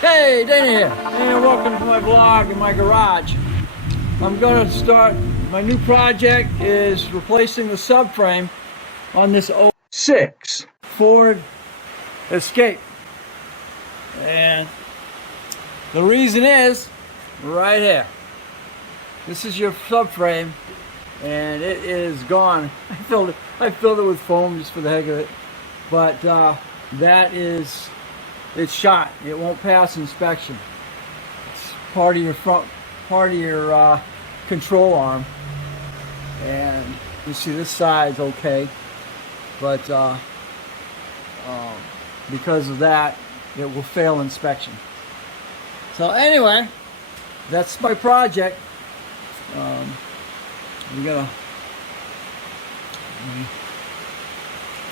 Hey, Dana here, and welcome to my vlog in my garage. I'm going to start, my new project is replacing the subframe on this 06 Ford Escape. And the reason is, right here. This is your subframe, and it is gone. I filled it with foam just for the heck of it. But it's shot. It won't pass inspection. It's part of your control arm, and you see this side's okay, but because of that, it will fail inspection. So anyway, that's my project. If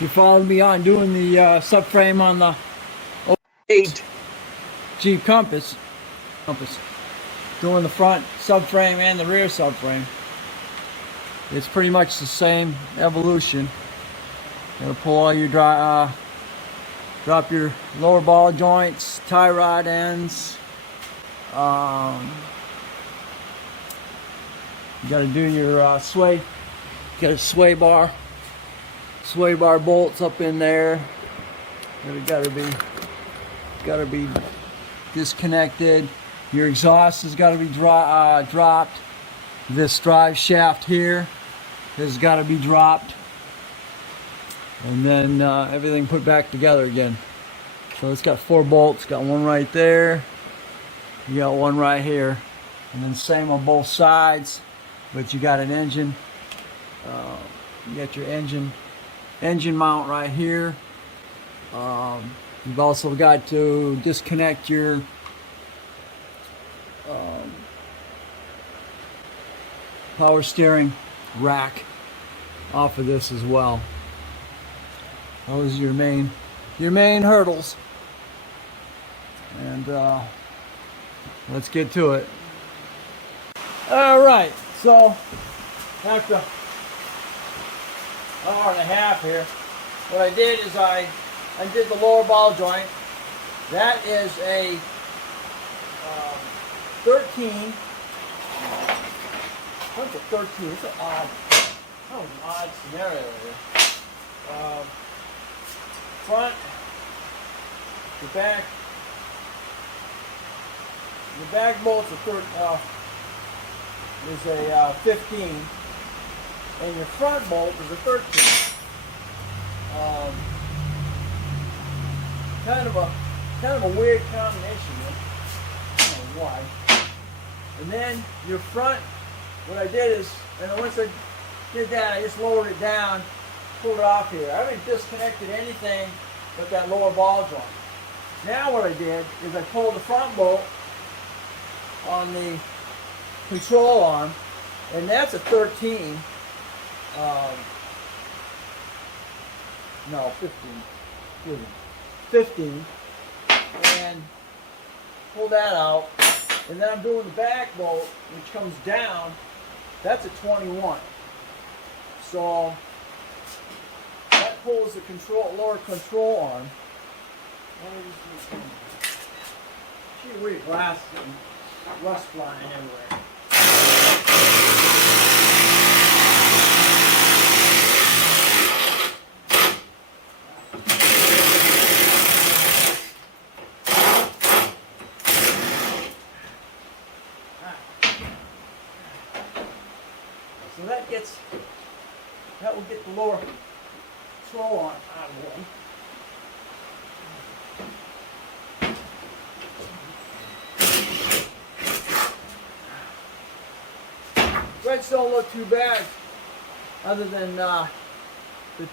you followed me on doing the subframe on the 08 Jeep Compass, doing the front subframe and the rear subframe, it's pretty much the same evolution. You're gonna pull all your drop your lower ball joints, tie rod ends. You got to do your sway. You got a sway bar bolts up in there. Got to be disconnected. Your exhaust has got to be dropped. This drive shaft here has got to be dropped, and then everything put back together again. So it's got 4 bolts. Got one right there. You got one right here, and then same on both sides. But you got an engine. You got your engine mount right here. You've also got to disconnect your power steering rack off of this as well. Those are your main hurdles. And let's get to it. All right, so after an hour and a half here, what I did is I did the lower ball joint. That is a 13. What's a 13? It's an odd scenario here. Front, the back bolts is a 15, and your front bolt is a 13. Kind of a weird combination. I don't know why. And then your front, what I did is, and once I did that, I just lowered it down, pulled it off here. I haven't disconnected anything but that lower ball joint. Now what I did is I pulled the front bolt on the control arm, and that's a 13. No, 15, and pull that out, and then I'm doing the back bolt, which comes down. That's a 21. So that pulls the lower control arm. Gee, weird glass and rust flying everywhere. So that will get the lower control arm out of the way. Threads don't look too bad, other than the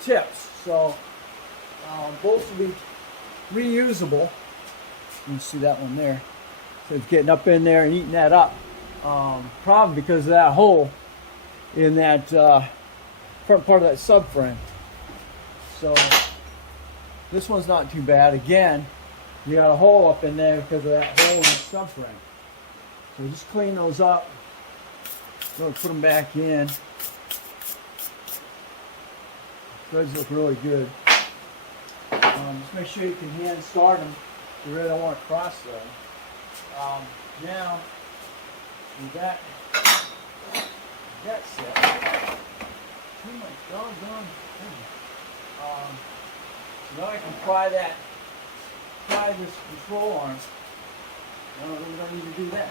tips. So both will be reusable. You can see that one there. So it's getting up in there and eating that up. Problem because of that hole in that front part of that subframe. So this one's not too bad. Again, you got a hole up in there because of that hole in the subframe. So just clean those up. Go put them back in. Threads look really good. Just make sure you can hand start them You really don't want to cross thread. Now, with that set, oh my doggone thing. So now I can pry this control arm. No, we don't need to do that.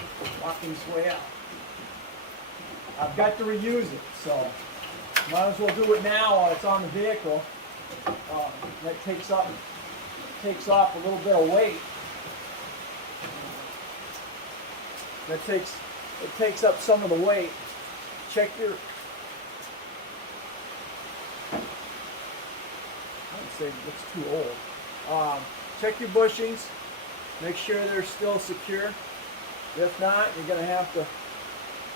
It's just walking this way out. I've got to reuse it, so might as well do it now while it's on the vehicle. That takes off a little bit of weight. It takes up some of the weight. Check your, I would say it's too old. Check your bushings. Make sure they're still secure. If not, you're going to have to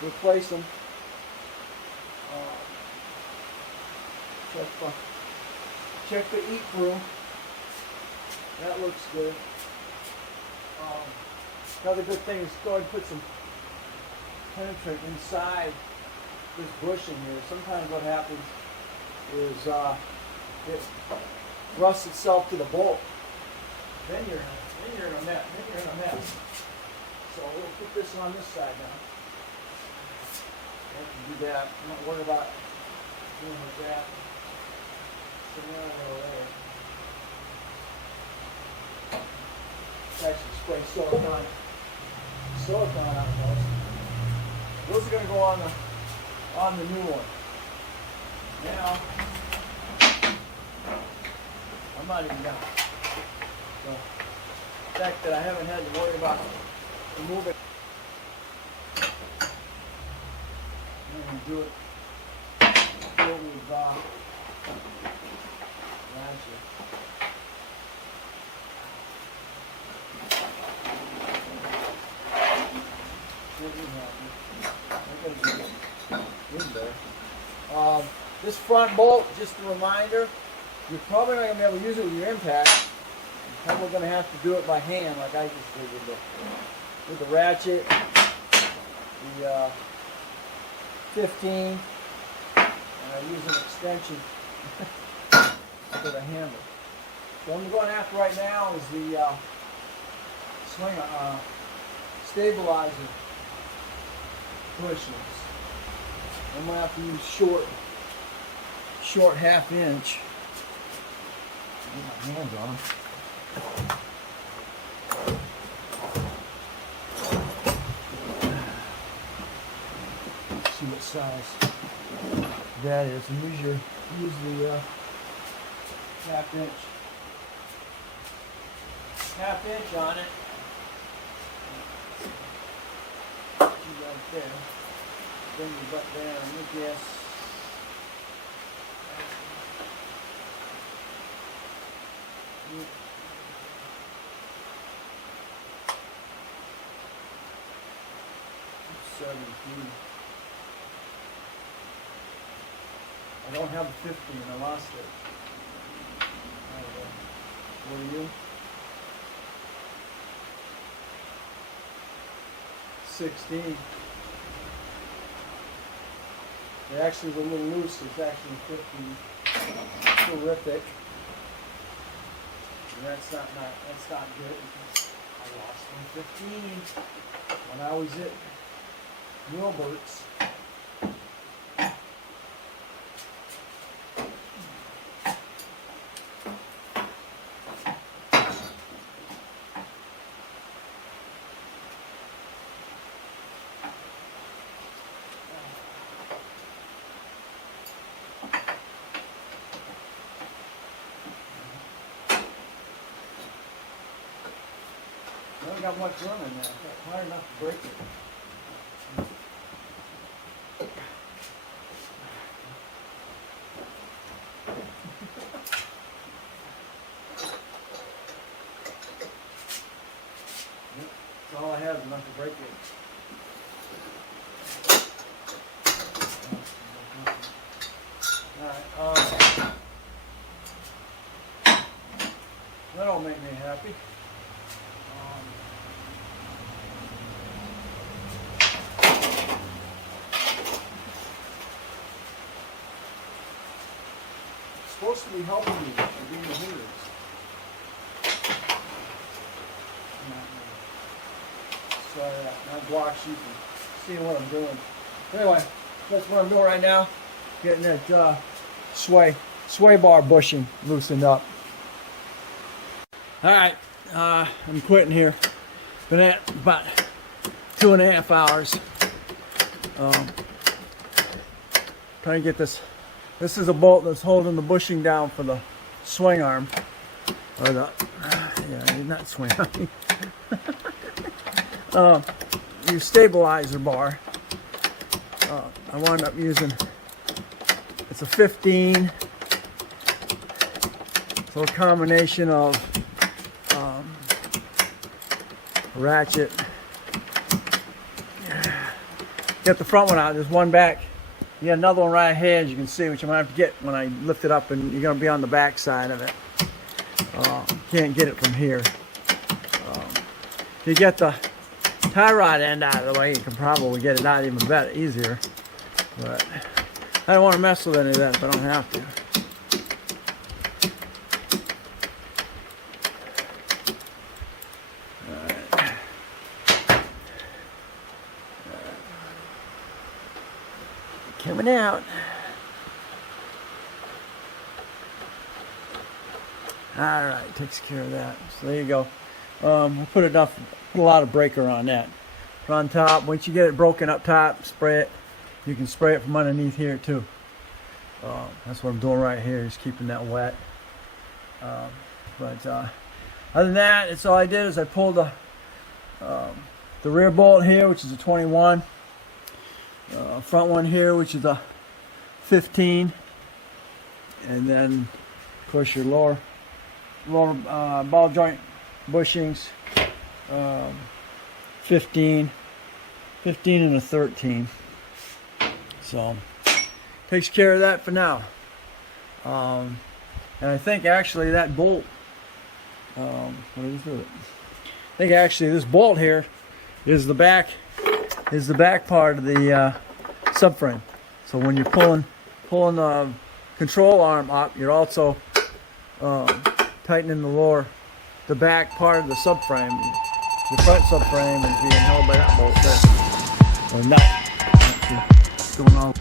replace them. Check the eat through. That looks good. Another good thing is go ahead and put some penetrant inside this bushing here. Sometimes what happens is it rusts itself to the bolt. Then you're in a mess. So we'll put this on this side now. I have to do that. I'm not worried about doing with that scenario there. It's actually spray silicone out most. Those are going to go on the new one. Now, I'm not even done. So, the fact that I haven't had to worry about removing. I'm going to do it with ratchet. This front bolt, just a reminder, you're probably not going to be able to use it with your impact. You're probably going to have to do it by hand like I just did with the ratchet, the 15, and I use an extension for the handle. So what I'm going after right now is the stabilizer bushings. I'm going to have to use short 1/2 inch. Get my hands on them. See what size that is, and use the 1/2 inch. 1/2 inch on it. See right there. Bring your butt down and look, yes. I don't have a 15, I lost it. What are you? 16. It actually is a little loose, it's actually 15. Terrific. And that's not good because I lost my 15 when I was at Wilbert's. I don't got much room in there. It's hard enough to break it. That's all I have is enough to break it. Alright, that'll make me happy. Supposed to be helping me with the hooters. So that blocks you from seeing what I'm doing. Anyway, that's what I'm doing right now. Getting that sway bar bushing loosened up. All right, I'm quitting here. Been at about 2.5 hours. Trying to get this. This is a bolt that's holding the bushing down for the swing arm. Or the, yeah, not swing arm. Your stabilizer bar. I wound up using, it's a 15. So a combination of ratchet. Get the front one out, there's one back. You got another one right here, as you can see, which I'm going to have to get when I lift it up, and you're going to be on the back side of it. Can't get it from here. If you get the tie rod end out of the way, you can probably get it out even better, easier. But I don't want to mess with any of that if I don't have to. Coming out. Alright, takes care of that. So there you go. I put a lot of breaker on that. Put on top. Once you get it broken up top, spray it. You can spray it from underneath here too. That's what I'm doing right here, is keeping that wet. But other than that, it's all I did is I pulled the rear bolt here, which is a 21. Front one here, which is a 15, and then of course your lower ball joint bushings, 15 and a 13. So takes care of that for now. And I think actually that bolt, what is it? I think actually this bolt here is the back part of the subframe. So when you're pulling the control arm up, you're also tightening the back part of the subframe, the front subframe is being held by that bolt there, or nut. What's going on?